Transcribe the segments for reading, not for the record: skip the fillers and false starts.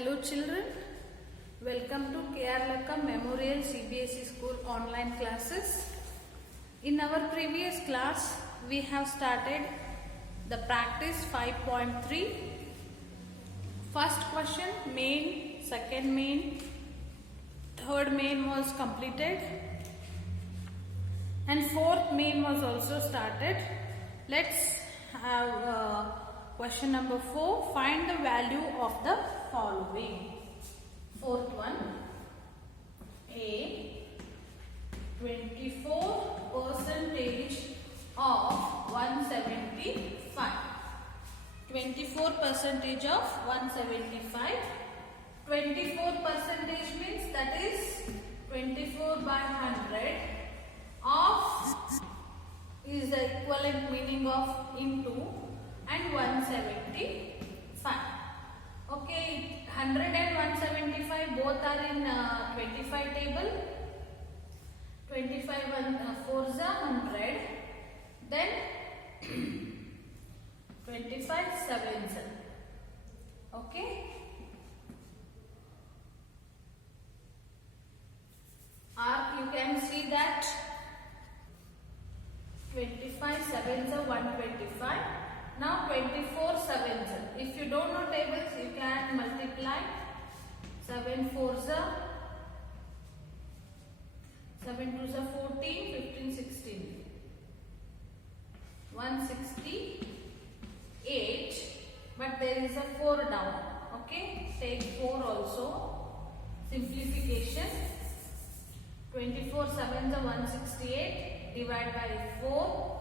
Hello children, welcome to KR Lakam Memorial CBSE School online classes. In our previous class, we have started the practice 5.3. First question, main, second main, third main was completed and fourth main was also started. Let's have question number 4. Find the value of the following. Fourth one, A, 24% of 175. 24% of 175. 24% means that is 24 by 100 of is the equivalent meaning of into and 175. Okay, 100 and 175 both are in 25 table. 25 4 is 100. Then 25 7s. Okay. You can see that 25 7s are 125. Now 24 7s. If you don't know tables, you can multiply. 7 4s are 7 2s are 14, 15, 16. 168. But there is a 4 down. Okay, take 4 also. Simplification. 24 7s are 168. Divide by 4.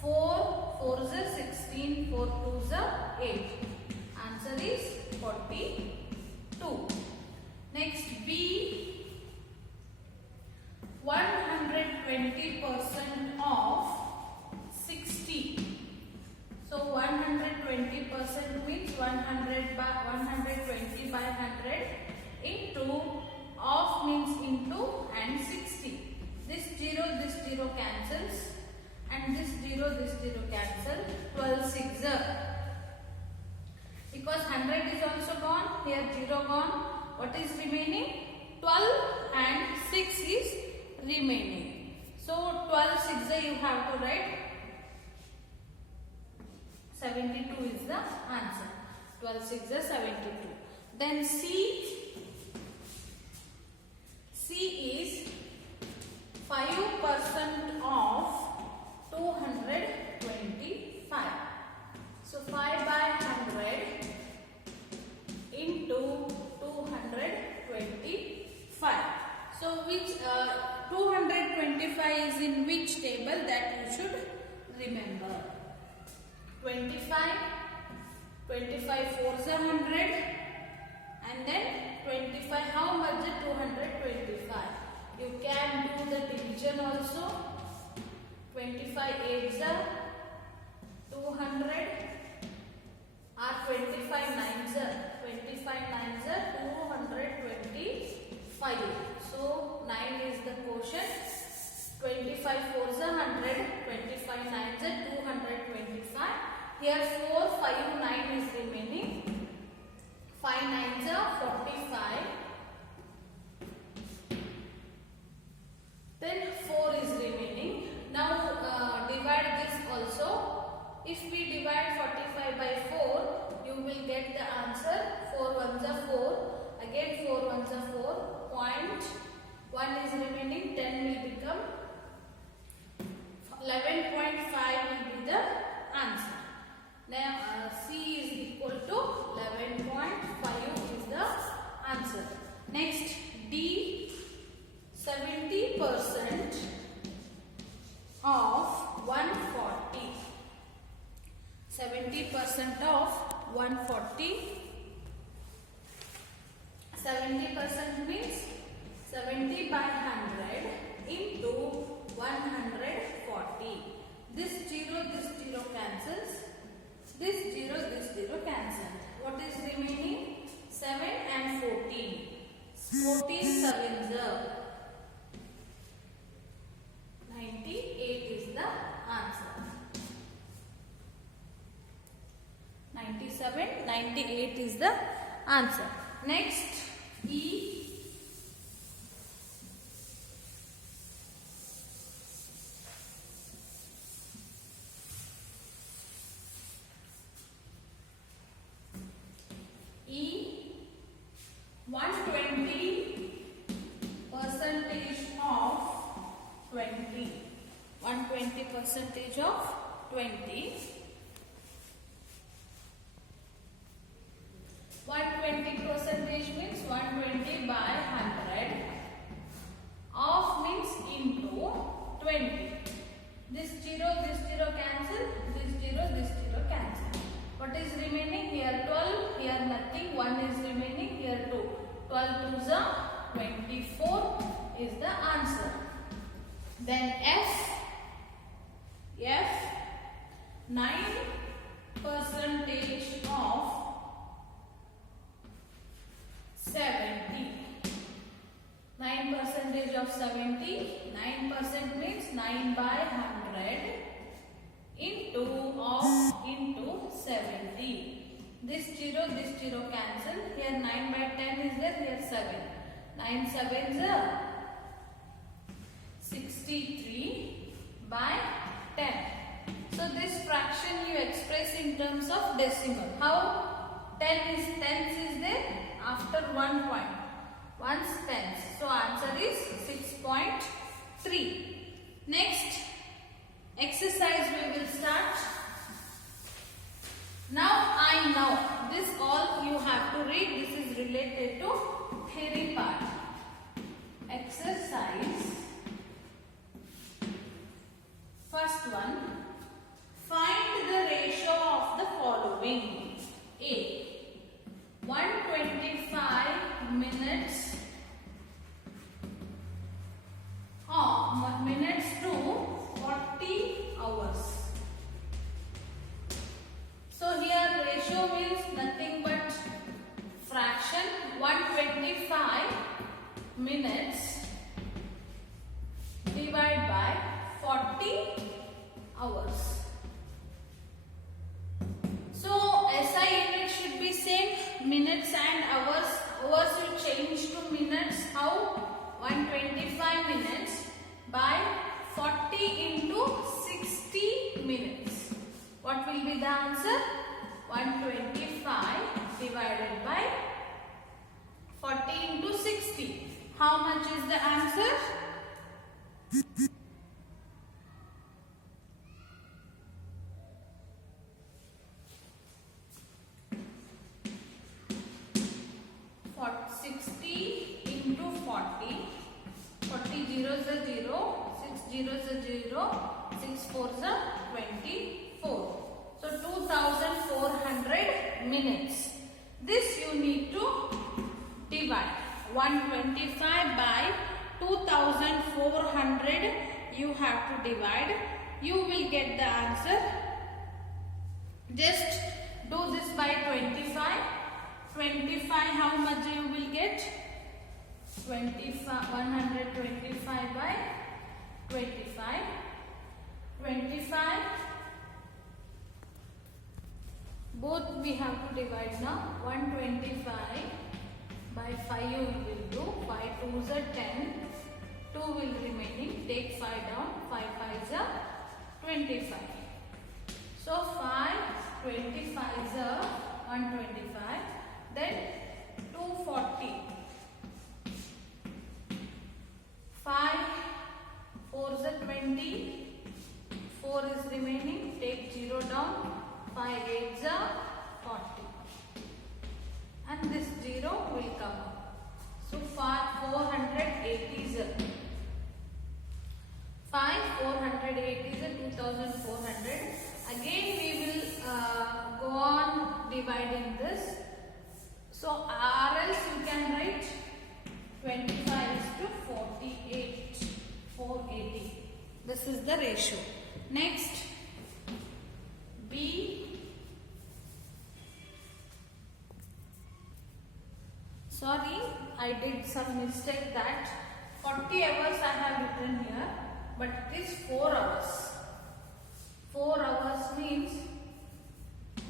4 4s are 16, 4 2s are 8. Answer is 42. Next, B, 120% of 60. So 120% means 100 by 120 by 100 into of means into and 60. This 0 cancels. And this 0 cancel. 12 6 because 100 is also gone. Here 0 gone. What is remaining? 12 and 6 is remaining. So 12 6 you have to write. 72 is the answer. 12 6 72. Then C is 5% of 225. So 5 by 100 into 225. So which 225 is in which table, that you should remember. 25 4s are 100 and then 25. How much is 225? You can do the division also. 25 8s are 200 or 25 9s are 225. So 9 is the quotient. 25 4s are 100, 25 9s are 225. Here 4 5 9 is remaining. 5 9s are 45. Then 4 is remaining. Now divide this also. If we divide 45 by 4, you will get the answer. 4 1s are 4. Again 4 1s are 4. Point 1 is remaining. 10 will become 11.5 will be the answer. Now C is equal to 11.5 is the answer. Next, D, 70% of 140. 70% of 140. 70% means 70 by 100 into 140. This 0 cancels. This 0 cancels. What is remaining? 7 and 14. 14 7s are 98 is the answer. 97, 98 is the answer. Next, E. E 120 percentage of 20. 120 percentage of 20. 120 percentage means 120 by 100. Of means into 20. This zero cancel. This zero cancel. What is remaining? Here 12, here nothing. 1 is remaining, here 2. 12 to the 24 is the answer. Then F 9 percentage of 70. 9 percentage of 70. 9% means 9 by 100 into 70. This zero cancel. Here 9 by 10 is there. Here 7. 9 7s are 63 by 10. So this fraction you express in terms of decimal. How? 10 is tens is there after 1 point. One's tens. So answer is 6.3. Next exercise we will start. Now I know. This all you have to read. This is related to theory part. Exercise. First one. Find the ratio of the following. A. 125 minutes to 40 hours. So here ratio means nothing but fraction. 125 minutes divided by 40 hours. So SI unit should be same, minutes and hours. Hours will change to minutes. How? 125 minutes by 40 into 60 minutes. What will be the answer? 125 divided by 40 into 60. How much is the answer? Zeros are 0, 6 4s are 24. So 2400 minutes. This you need to divide. 125 by 2400 you have to divide. You will get the answer. Just do this by 25. 25 how much you will get? 125 by 25. 25. Both we have to divide now. 125 by 5 you will do. 5 2s are 10. 2 will remaining. Take 5 down. 5 5s are 25. So 5 25s are 125. Then 240. 5 4s are 20. 4 is remaining. Take 0 down. 5 8s are 40. And this 0 will come up. So 480 is 5 480 is 2400. Again we will go on dividing this. So or else you can write 25 is to 48. 480. This is the ratio. Next, B. Sorry, I did some mistake that 40 hours I have written here, but it is 4 hours. 4 hours means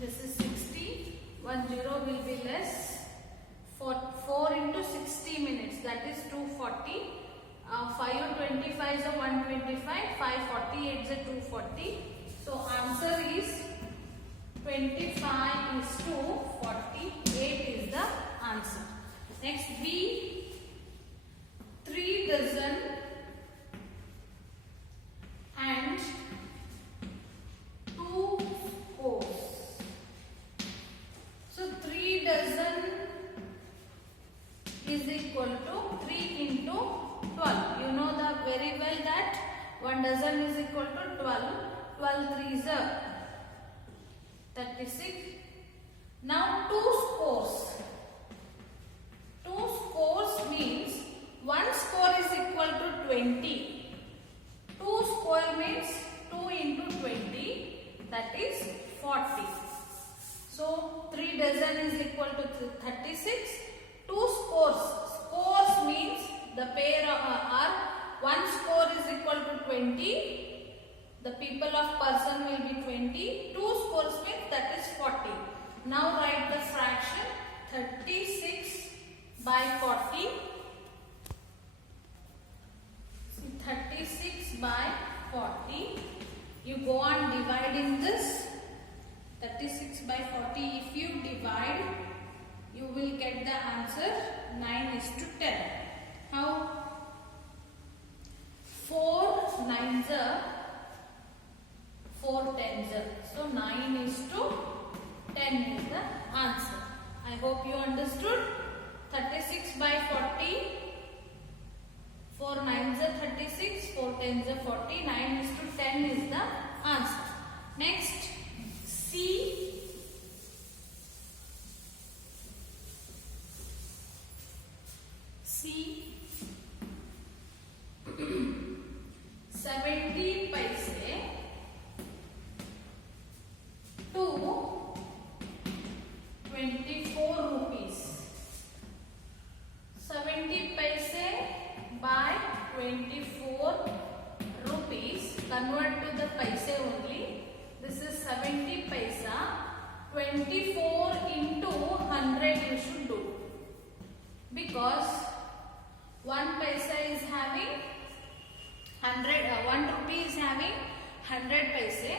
this is 60. 1 0 will be less. 40 5 is a 125, 540 is a 240. So answer is 25 is to 48 is the answer. Next B, 3 dozen and 2 scores. So 3 dozen is equal to 3 into 12. You know the very well that 1 dozen is equal to 12. 12 3s are 36. Now 2 scores. 2 scores means 1 score is equal to 20. 2 square means 2 into 20, that is 40. So 3 dozen is equal to 36. 2 scores. Scores means the pair are 1 score is equal to 20. The people of person will be 20. 2 scores means that is 40. Now write the fraction 36 by 40. 36 by 40. You go on dividing this. 36 by 40. If you divide, you will get the answer 9 is to 10. How? 4 9s are 4 10s are. So 9 is to 10 is the answer. I hope you understood. 36 by 40. 4 9s are 36. 4 10s are 40. 9 is to 10 is the answer. Next, C. C. 70 paise to 24 rupees. 70 paise by 24 rupees. Convert to the paise only. This is 70 paisa. 24 into 100 you should do. Because 1 paisa is having 1 rupee is having 100 paise.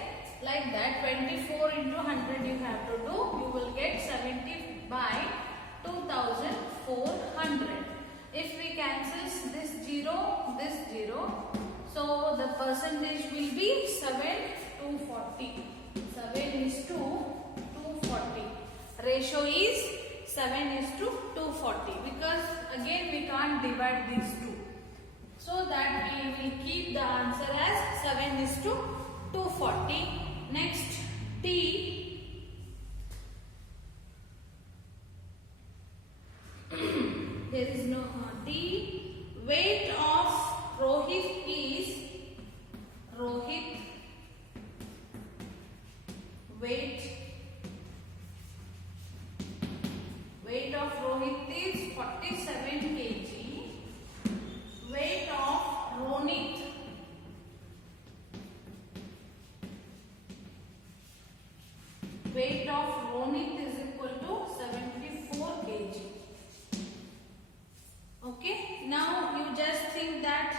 Like that 24 into 100 you have to do. You will get 70 by 2400. If we cancel this 0, so the percentage will be 7 to 40. 7 is to 240. Ratio is 7 is to 240 because again we can't divide these two. So that we will keep the answer as 7 is to 240. Next, T. There is no T. Weight of Rohit is weight of Rohit is 47 kg. Weight of Ronit is equal to 74 kg. Okay, now you just think that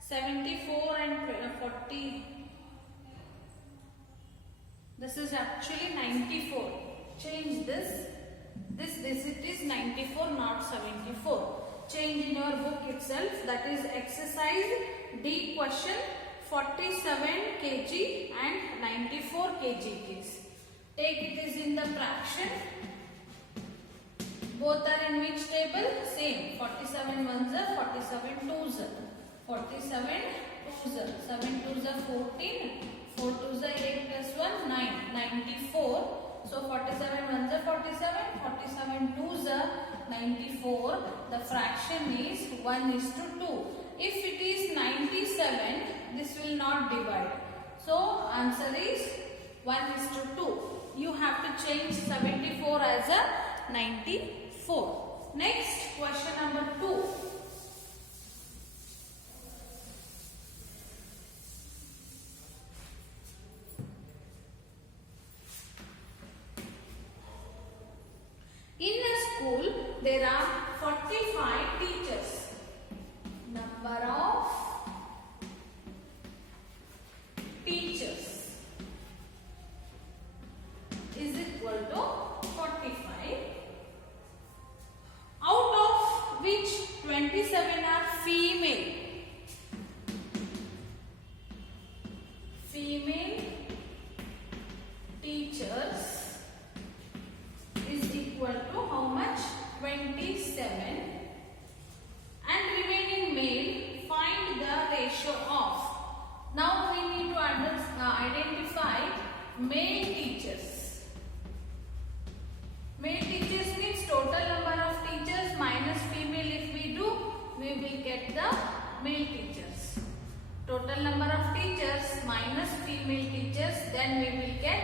74 and 40, this is actually 94. Change this. This digit is 94, not 74. Change in your book itself. That is exercise D question 47 kg and 94 kg is. Take it is in the fraction. Both are in which table? Same. 47 ones are 47 twos are. 47 twos are. 7 twos are 14. 4 twos are 8 plus 1 9. 94. So 47 ones are 47. 47 twos are 94. The fraction is 1 is to 2. If it is 97, this will not divide. So answer is 1 is to 2. You have to change 74 as a 94. Next, question number 2. In a school, there are 45 teachers. Number of 27 and remaining male, find the ratio of. Now we need to identify male teachers. Male teachers means total number of teachers minus female. If we do, we will get the male teachers. Total number of teachers minus female teachers, then we will get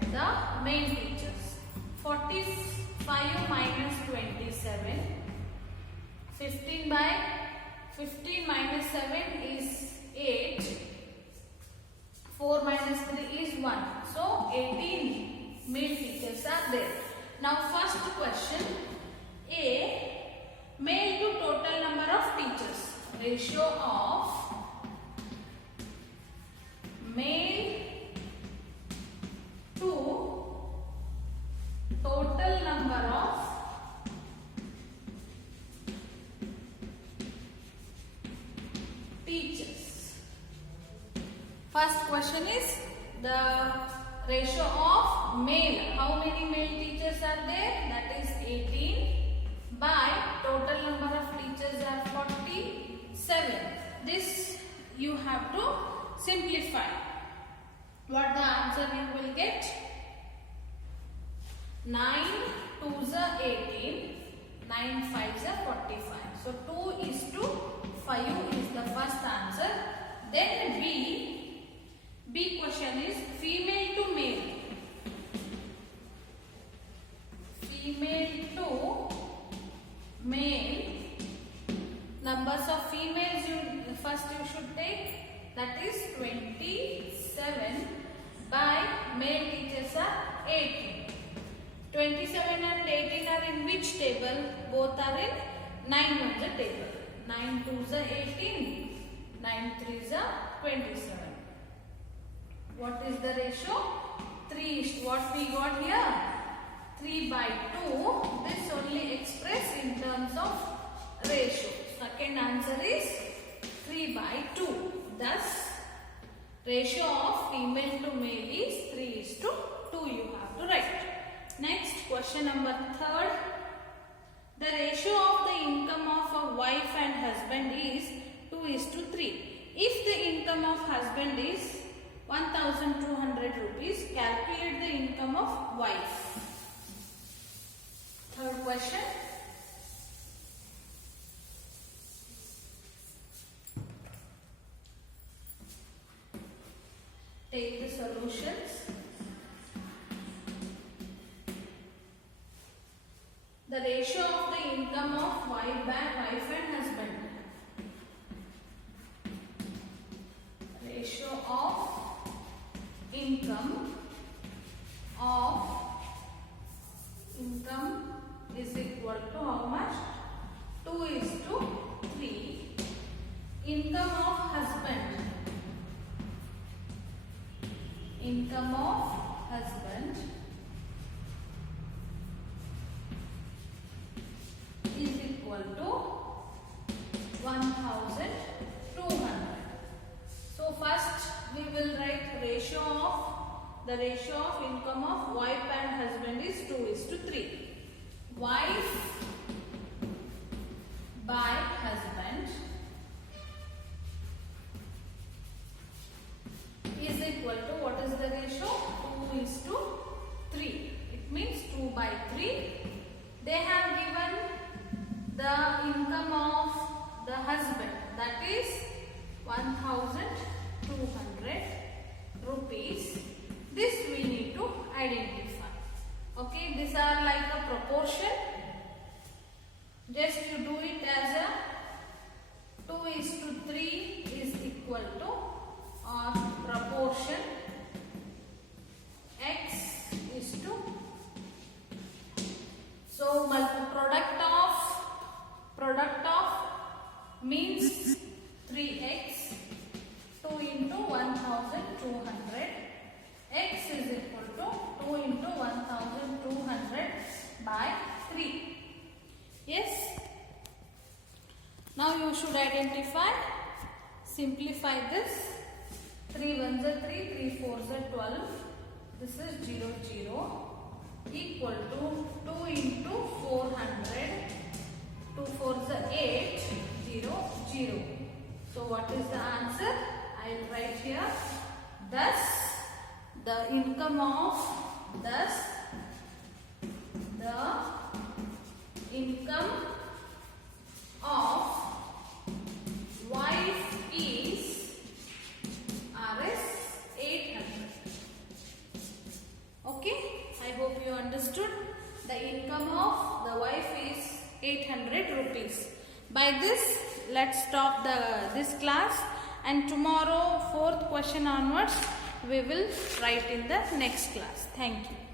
the male teachers. 45 minus 27. 15 minus 7 is 8. 4 minus 3 is 1. So 18 male teachers are there. Now first question. A. Male to total number of teachers. Ratio of male to total number of teachers. First question is the ratio of male. How many male teachers are there? That is 18 by total number of teachers are 47. This you have to simplify. What the answer you will get? 9 2s are 18, 9 5s are 45. So 2:5 is the first answer. Then B question is female to male. Female to male. Numbers of females you should take. That is 27 by male teachers are 18. 27 and 18 are in which table? Both are in 9 on the table. 9 2s are 18, 9 3s are 27. What is the ratio? 3 is what we got here? 3 by 2. This only expressed in terms of ratio. Second answer is 3 by 2. Thus, ratio of female to male is 3:2. You have to write. Next, question number 3. The ratio of the income of a wife and husband is 2:3. If the income of husband is 1,200 rupees, calculate the income of wife. Third question. Take the solutions. The ratio of the income of wife and husband. Ratio of income is equal to how much? 2:3. Income of husband. Income of husband is equal to 1,200. So first we will write the ratio of income of wife and husband is 2:3. Wife by husband is equal to, what is the ratio? 2:3. It means 2 by 3. They have given the income of the husband, that is 1,200 rupees. This we need to identify. Okay, these are like a proportion. Just you do it as a 2:3 is equal to or proportion x is to, so product of means 3x, 2 into 1,200, x is equal to 2 into 1,200 by 3. Yes. Now you should identify, simplify this. 3 1s are 3, 3 4s are 12. This is 0 0 equal to 2 into 400 So what is the answer? I will write here. Thus, the income of wife is Rs 800. Okay, I hope you understood. The income of the wife is 800 rupees. By this, let's stop this class, and tomorrow 4th question onwards we will write in the next class. Thank you.